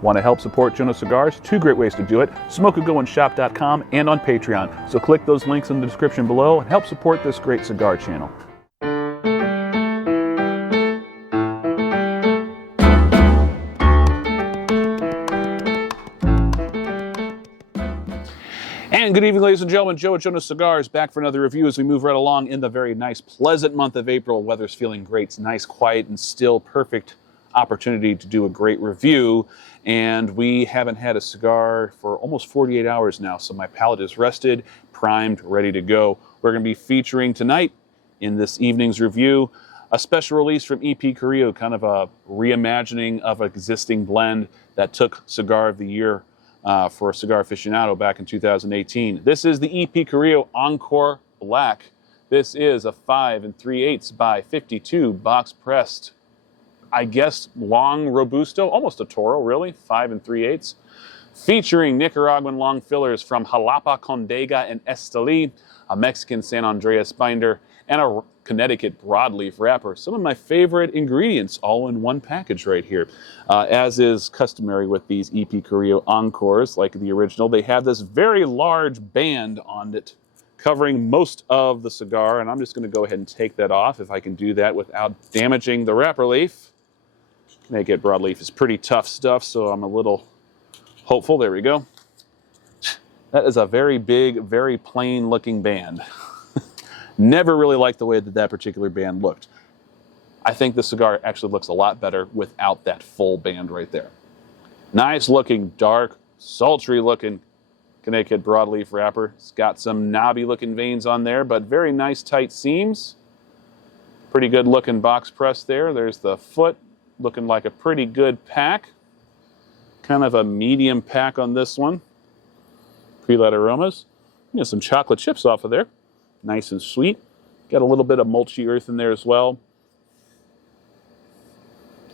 Want to help support Jonose Cigars? Two great ways to do it: smokeagoandshop.com and on Patreon. So click those links in the description below and help support this great cigar channel. And good evening, ladies and gentlemen. Joe at Jonose Cigars back for another review as we move right along in the very nice, pleasant month of April. Weather's feeling great. It's nice, quiet, and still perfect opportunity to do a great review. And we haven't had a cigar for almost 48 hours now, so my palate is rested, primed, ready to go. We're going to be featuring tonight in this evening's review a special release from EP Carillo, kind of a reimagining of an existing blend that took Cigar of the Year for a Cigar Aficionado back in 2018. This is the EP Carillo Encore Black. This is a 5 3/8 by 52 box pressed, I guess, long Robusto, almost a Toro, really, 5 3/8, featuring Nicaraguan long fillers from Jalapa, Condega, and Esteli, a Mexican San Andreas binder, and a Connecticut broadleaf wrapper. Some of my favorite ingredients all in one package right here. As is customary with these EP Carillo Encores, like the original, they have this very large band on it covering most of the cigar, and I'm just going to go ahead and take that off if I can do that without damaging the wrapper leaf. Connecticut broadleaf is pretty tough stuff, so I'm a little hopeful. There we go. That is a very big, very plain looking band. Never really liked the way that that particular band looked. I think the cigar actually looks a lot better without that full band right there. Nice looking, dark, sultry looking Connecticut broadleaf wrapper. It's got some knobby looking veins on there, but very nice tight seams. Pretty good looking box press there. There's the foot, looking like a pretty good pack. Kind of a medium pack on this one. Pre-lit aromas. Get some chocolate chips off of there. Nice and sweet. Got a little bit of mulchy earth in there as well.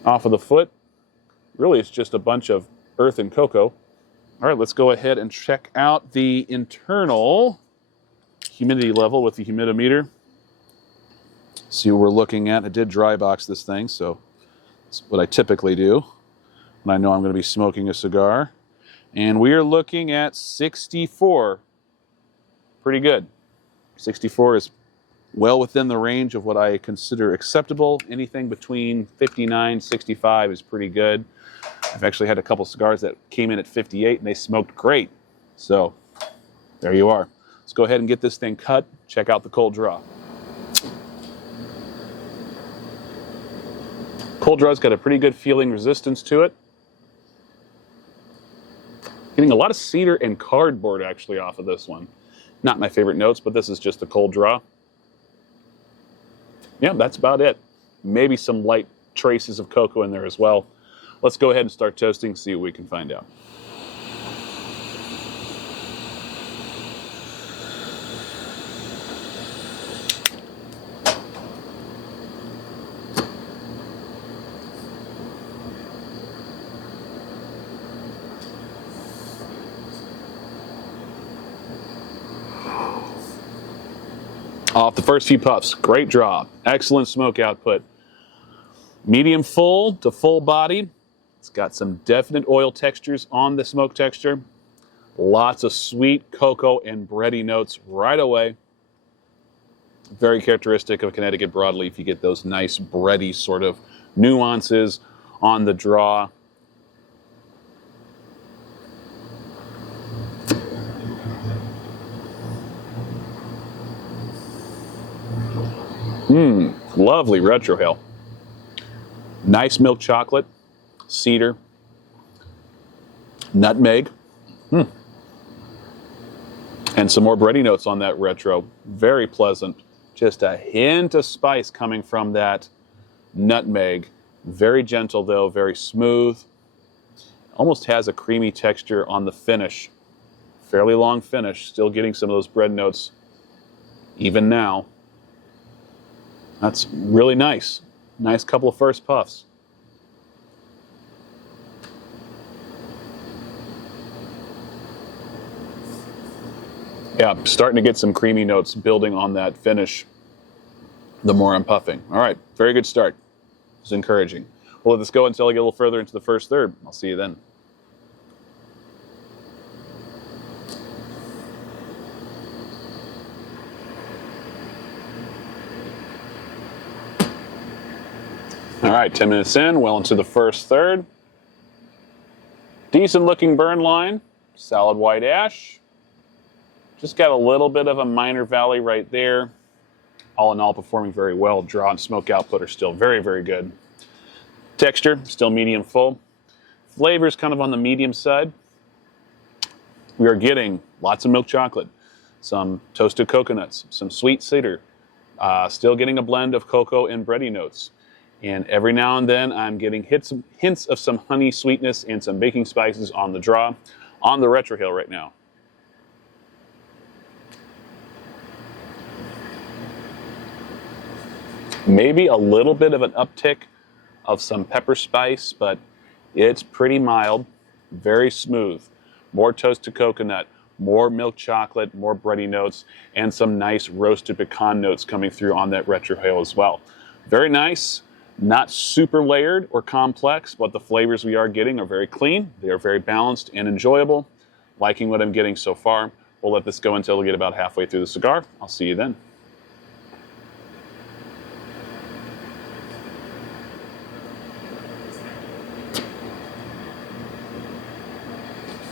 Off of the foot. Really, it's just a bunch of earth and cocoa. All right, let's go ahead and check out the internal humidity level with the humidimeter. See what we're looking at. I did dry box this thing, so that's what I typically do when I know I'm going to be smoking a cigar. And we are looking at 64. Pretty good. 64 is well within the range of what I consider acceptable. Anything between 59, 65 is pretty good. I've actually had a couple cigars that came in at 58 and they smoked great. So there you are. Let's go ahead and get this thing cut. Check out the cold draw. Cold draw's got a pretty good feeling resistance to it. Getting a lot of cedar and cardboard actually off of this one. Not my favorite notes, but this is just the cold draw. Yeah, that's about it. Maybe some light traces of cocoa in there as well. Let's go ahead and start toasting, see what we can find out. Off the first few puffs, great draw, excellent smoke output. Medium full to full bodied. It's got some definite oil textures on the smoke texture. Lots of sweet cocoa and bready notes right away. Very characteristic of Connecticut broadleaf. You get those nice bready sort of nuances on the draw. Lovely retrohale. Nice milk chocolate, cedar, nutmeg, and some more bready notes on that retro. Very pleasant. Just a hint of spice coming from that nutmeg. Very gentle though, very smooth. Almost has a creamy texture on the finish. Fairly long finish, still getting some of those bread notes even now. That's really nice. Nice couple of first puffs. Yeah, I'm starting to get some creamy notes building on that finish the more I'm puffing. All right, very good start. It's encouraging. We'll let this go until I get a little further into the first third. I'll see you then. right, 10 minutes in, well into the first third. Decent looking burn line, solid white ash. Just got a little bit of a minor valley right there. All in all, performing very well. Draw and smoke output are still very, very good. Texture, still medium full. Flavors kind of on the medium side. We are getting lots of milk chocolate, some toasted coconuts, some sweet cedar, still getting a blend of cocoa and bready notes. And every now and then I'm getting hints of some honey sweetness and some baking spices on the draw, on the retrohale right now. Maybe a little bit of an uptick of some pepper spice, but it's pretty mild, very smooth. More toasted coconut, more milk chocolate, more bready notes, and some nice roasted pecan notes coming through on that retrohale as well. Very nice, not super layered or complex, but the flavors we are getting are very clean. They are very balanced and enjoyable. Liking what I'm getting so far. We'll let this go until we get about halfway through the cigar. I'll see you then.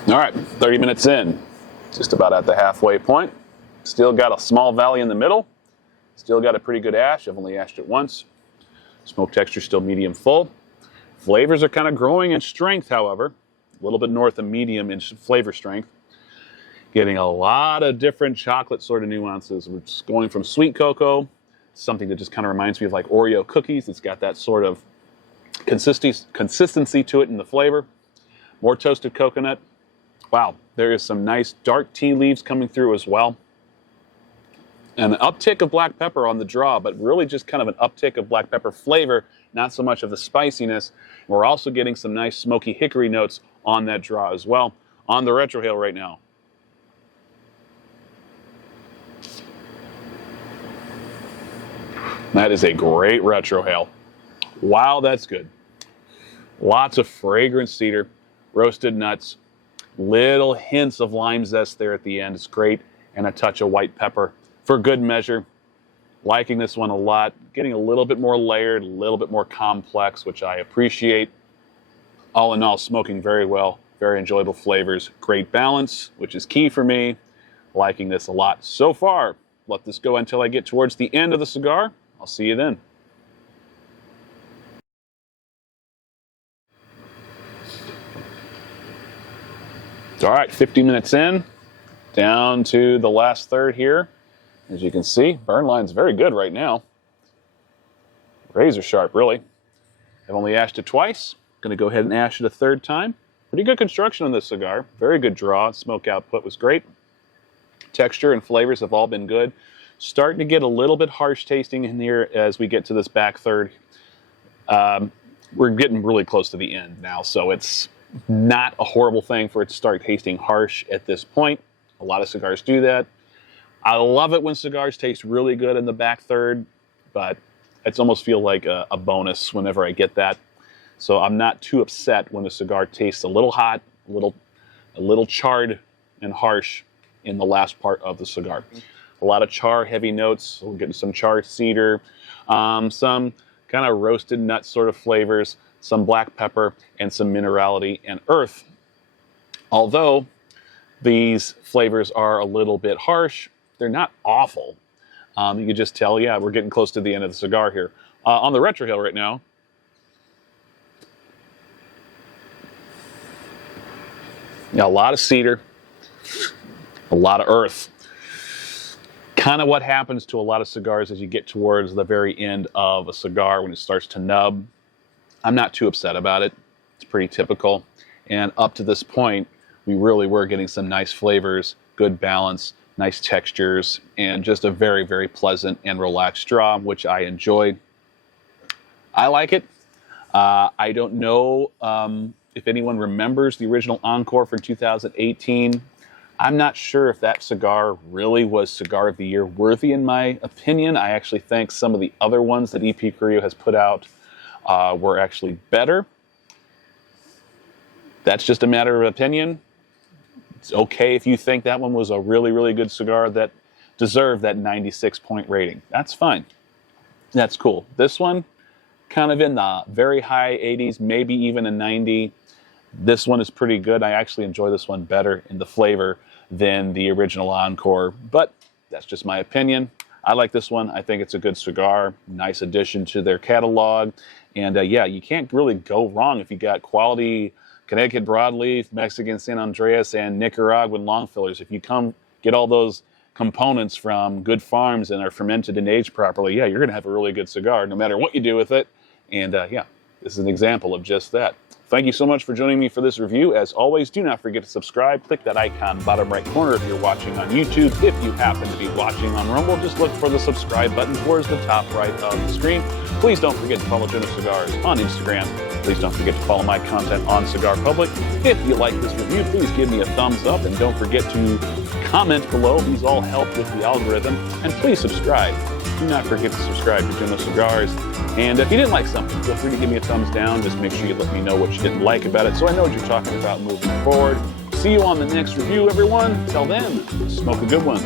All right, 30 minutes in, just about at the halfway point. Still got a small valley in the middle. Still got a pretty good ash. I've only ashed it once. Smoke texture still medium full. Flavors are kind of growing in strength, however. A little bit north of medium in flavor strength. Getting a lot of different chocolate sort of nuances. We're just going from sweet cocoa, something that just kind of reminds me of like Oreo cookies. It's got that sort of consistency to it in the flavor. More toasted coconut. Wow, there is some nice dark tea leaves coming through as well. And an uptick of black pepper on the draw, but really just kind of an uptick of black pepper flavor, not so much of the spiciness. We're also getting some nice smoky hickory notes on that draw as well, on the retrohale right now. That is a great retrohale. Wow, that's good. Lots of fragrant cedar, roasted nuts, little hints of lime zest there at the end. It's great, and a touch of white pepper for good measure. Liking this one a lot. Getting a little bit more layered, a little bit more complex, which I appreciate. All in all, smoking very well. Very enjoyable flavors. Great balance, which is key for me. Liking this a lot so far. Let this go until I get towards the end of the cigar. I'll see you then. All right, 50 minutes in, down to the last third here. As you can see, burn line's very good right now. Razor sharp, really. I've only ashed it twice. Gonna go ahead and ash it a third time. Pretty good construction on this cigar. Very good draw. Smoke output was great. Texture and flavors have all been good. Starting to get a little bit harsh tasting in here as we get to this back third. We're getting really close to the end now, so it's not a horrible thing for it to start tasting harsh at this point. A lot of cigars do that. I love it when cigars taste really good in the back third, but it's almost feel like a bonus whenever I get that. So I'm not too upset when the cigar tastes a little hot, a little charred and harsh in the last part of the cigar. A lot of char heavy notes. We're getting some charred cedar, some kind of roasted nut sort of flavors, some black pepper, and some minerality and earth. Although these flavors are a little bit harsh, they're not awful. You can just tell, yeah, we're getting close to the end of the cigar here. On the retrohale right now, yeah, a lot of cedar, a lot of earth. Kind of what happens to a lot of cigars as you get towards the very end of a cigar when it starts to nub. I'm not too upset about it. It's pretty typical. And up to this point, we really were getting some nice flavors, good balance, nice textures, and just a very, very pleasant and relaxed draw, which I enjoyed. I like it. I don't know if anyone remembers the original Encore from 2018. I'm not sure if that cigar really was Cigar of the Year worthy in my opinion. I actually think some of the other ones that EP Carillo has put out were actually better. That's just a matter of opinion. It's okay if you think that one was a really, really good cigar that deserved that 96-point rating. That's fine. That's cool. This one kind of in the very high 80s, maybe even a 90. This one is pretty good. I actually enjoy this one better in the flavor than the original Encore, but that's just my opinion. I like this one. I think it's a good cigar, nice addition to their catalog. And yeah, you can't really go wrong if you got quality Connecticut broadleaf, Mexican San Andreas, and Nicaraguan long fillers. If you get all those components from good farms and are fermented and aged properly, yeah, you're going to have a really good cigar no matter what you do with it. And yeah, this is an example of just that. Thank you so much for joining me for this review. As always, do not forget to subscribe. Click that icon bottom right corner if you're watching on YouTube. If you happen to be watching on Rumble, just look for the subscribe button towards the top right of the screen. Please don't forget to follow Jonose Cigars on Instagram. Please don't forget to follow my content on Cigar Public. If you like this review, please give me a thumbs up, and don't forget to comment below. These all help with the algorithm. And please subscribe. Do not forget to subscribe to Jonose Cigars. And if you didn't like something, feel free to give me a thumbs down. Just make sure you let me know what you didn't like about it so I know what you're talking about moving forward. See you on the next review, everyone. Till then, smoke a good one.